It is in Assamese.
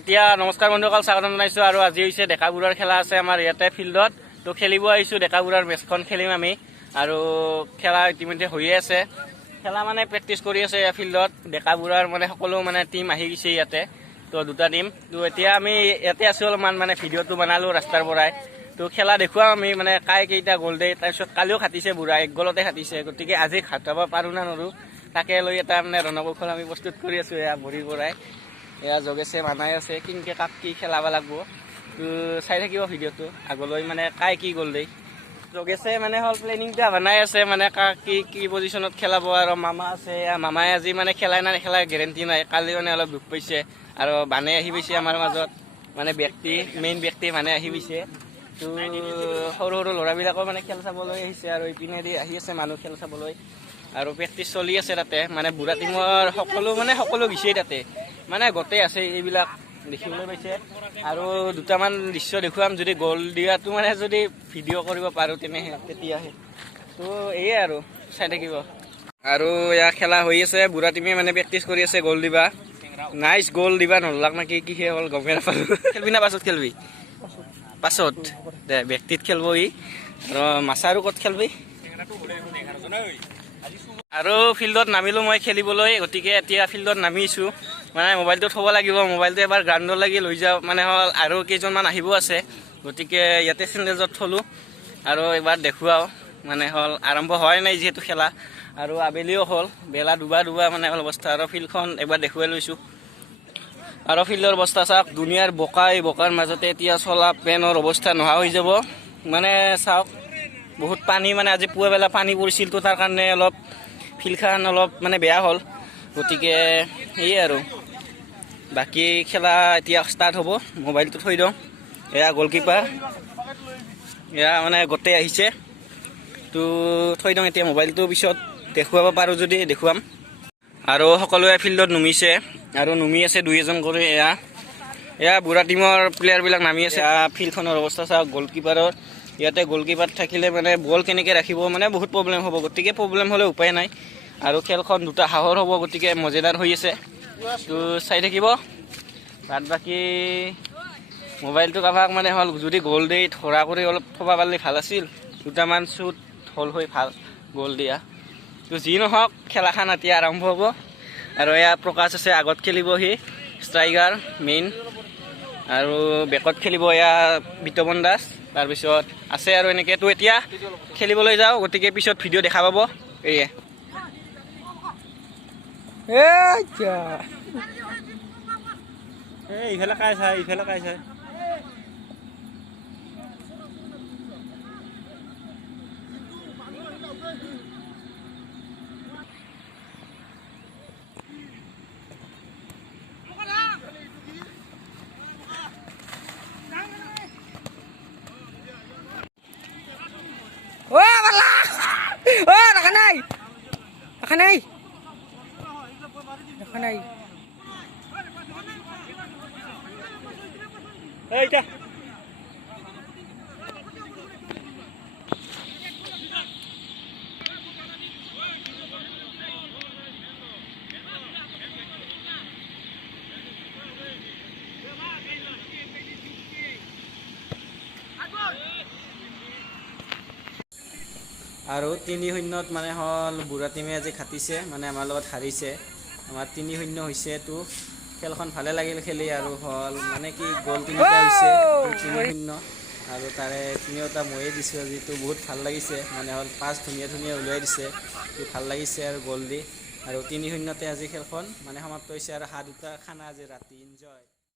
এতিয়া নমস্কাৰ বন্ধুসকল, স্বাগতম জনাইছোঁ। আৰু আজি হৈছে ডেকাবোৰৰ খেলা আছে আমাৰ ইয়াতে ফিল্ডত। তো খেলিব আহিছোঁ, ডেকাবোৰৰ মেচখন খেলিম আমি। আৰু খেলা ইতিমধ্যে হৈয়ে আছে। খেলা মানে প্ৰেক্টিচ কৰি আছে ফিল্ডত। ডেকাবোৰৰ মানে সকলো মানে টিম আহি গৈছে ইয়াতে। তো দুটা টিম। তো এতিয়া আমি ইয়াতে আছোঁ, অলপমান মানে ভিডিঅ'টো বনালোঁ ৰাস্তাৰ পৰাই। তো খেলা দেখুৱাম আমি, মানে কাই কেইটা গ'ল দিয়ে। তাৰপিছত কালিও খাটিছে বুঢ়া, 1 গ'লতে খাটিছে। গতিকে আজি খাটাব পাৰোঁ না নৰোঁ তাকে লৈ এটা মানে ৰণকৌশল আমি প্ৰস্তুত কৰি আছোঁ এয়া ভৰিৰ পৰাই। এয়া যোগেছে মানাই আছে কিনকে কাক কি খেলাব লাগব। তো চাই থাকিব ভিডিঅ'টো আগলৈ, মানে কাই কি গ'ল দেই। যোগেছে মানে হ'ল প্লেনিংটা বনাই আছে, মানে কাক কি পজিশ্যনত খেলাব। আৰু মামা আছে, মামাই আজি মানে খেলাই না নেখেলাই গেৰেণ্টি নাই। কালি মানে অলপ দুখ পাইছে। আৰু বানে আহি পাইছে আমাৰ মাজত, মানে মেইন ব্যক্তি মানে আহি পাইছে। তো সৰু সৰু ল'ৰাবিলাকৰ মানে খেল চাবলৈ আহিছে। আৰু ইপিনেদি আহি আছে মানুহ খেল চাবলৈ। আৰু প্ৰেক্টিচ চলি আছে তাতে, মানে বুঢ়া টিমৰ সকলো গৈছে তাতে, মানে গোটেই আছে এইবিলাক দেখিবলৈ পাইছে। আৰু দুটামান দৃশ্য দেখুৱাম, যদি গ'ল দিয়াটো মানে যদি ভিডিঅ' কৰিব পাৰোঁ তেতিয়াহে। তো এয়ে আৰু চাই থাকিব। আৰু এয়া খেলা হৈ আছে, বুঢ়া টিমে মানে প্ৰেক্টিচ কৰি আছে গ'ল দিবা। নাইচ, গ'ল দিবা নলাক নাকি কিহে হ'ল গমেই নাপালোঁ। খেলবি না পাছত খেলবি? পাছত দে ব্যক্তিত খেলব ই। আৰু মাছাৰো ক'ত খেলবি? আৰু ফিল্ডত নামিলোঁ মই খেলিবলৈ। গতিকে এতিয়া ফিল্ডত নামিছোঁ, মানে মোবাইলটো থ'ব লাগিব। মোবাইলটো এবাৰ গ্ৰাউণ্ডৰ লাগি লৈ যাওঁ, মানে হ'ল আৰু কেইজনমান আহিব আছে। গতিকে ইয়াতে চেণ্ডেজত থলোঁ আৰু এবাৰ দেখুৱাওঁ। মানে হ'ল আৰম্ভ হোৱাই নাই যিহেতু খেলা, আৰু আবেলিও হ'ল, বেলা ডুবা মানে হ'ল অৱস্থা। আৰু ফিল্ডখন এবাৰ দেখুৱাই লৈছোঁ। আৰু ফিল্ডৰ অৱস্থা চাওক, দুনিয়াৰ বোকাৰ মাজতে এতিয়া চলা পেনৰ অৱস্থা নোহোৱা হৈ যাব। মানে চাওক, বহুত পানী, মানে আজি পুৱাবেলা পানী পৰিছিল, তো তাৰ কাৰণে অলপ ফিল্ডখন অলপ মানে বেয়া হ'ল। গতিকে সেয়ে আৰু বাকী খেলা এতিয়া ষ্টাৰ্ট হ'ব। মোবাইলটো থৈ দিওঁ। এয়া গ'লকিপাৰ, এয়া মানে গোটেই আহিছে। তো থৈ দিওঁ এতিয়া মোবাইলটো, পিছত দেখুৱাব পাৰোঁ যদি দেখুৱাম। আৰু সকলোৱে ফিল্ডত নুমিছে, আৰু নুমি আছে 2-এজন কৰি। এয়া বুঢ়া টিমৰ প্লেয়াৰবিলাক নামি আছে। ফিল্ডখনৰ অৱস্থা চাওক, গ'লকিপাৰৰ। ইয়াতে গ'লকিপাৰ থাকিলে মানে বল কেনেকৈ ৰাখিব, মানে বহুত প্ৰব্লেম হ'ব। গতিকে প্ৰব্লেম হ'লে উপায় নাই। আৰু খেলখন দুটা হাঁহৰ হ'ব, গতিকে মজাদাৰ হৈ আছে। তো চাই থাকিব। বাদ বাকী মোবাইলটো কাৰোবাক মানে হ'ল যদি গ'ল দি ধৰা কৰি অলপ থ'ব পাৰিলে ভাল আছিল। দুটামান শ্বুট হ'ল হৈ ভাল গ'ল দিয়া। তো যি নহওক, খেলাখন এতিয়া আৰম্ভ হ'ব। আৰু এয়া প্ৰকাশ আছে আগত খেলিব, সি ষ্ট্ৰাইকাৰ মেইন। আৰু বেকত খেলিব এয়া বিতমন দাস। তাৰপিছত আছে আৰু এনেকৈ। তো এতিয়া খেলিবলৈ যাওঁ, গতিকে পিছত ভিডিঅ' দেখা পাব। এয়ে ইফালে কাই চাই, ইফালে কাই চাই। দেখা নাই এইটা আৰু 3-0 মানে হ'ল বুঢ়া টিমে আজি খাটিছে, মানে আমাৰ লগত হাৰিছে। আমাৰ 3-0 হৈছে। তো খেলখন ভালে লাগিল খেলি। আৰু হ'ল মানে কি গ'ল 3টা হৈছে, 3-0। আৰু তাৰে 3টা ময়ে দিছোঁ আজি। তো বহুত ভাল লাগিছে, মানে হ'ল পাঁচ ধুনীয়া উলিয়াই দিছে। তো ভাল লাগিছে আৰু গ'ল দি। আৰু 3-0তে আজি খেলখন মানে সমাপ্ত হৈছে। আৰু 7 দুটা খানা আজি ৰাতি এনজয়।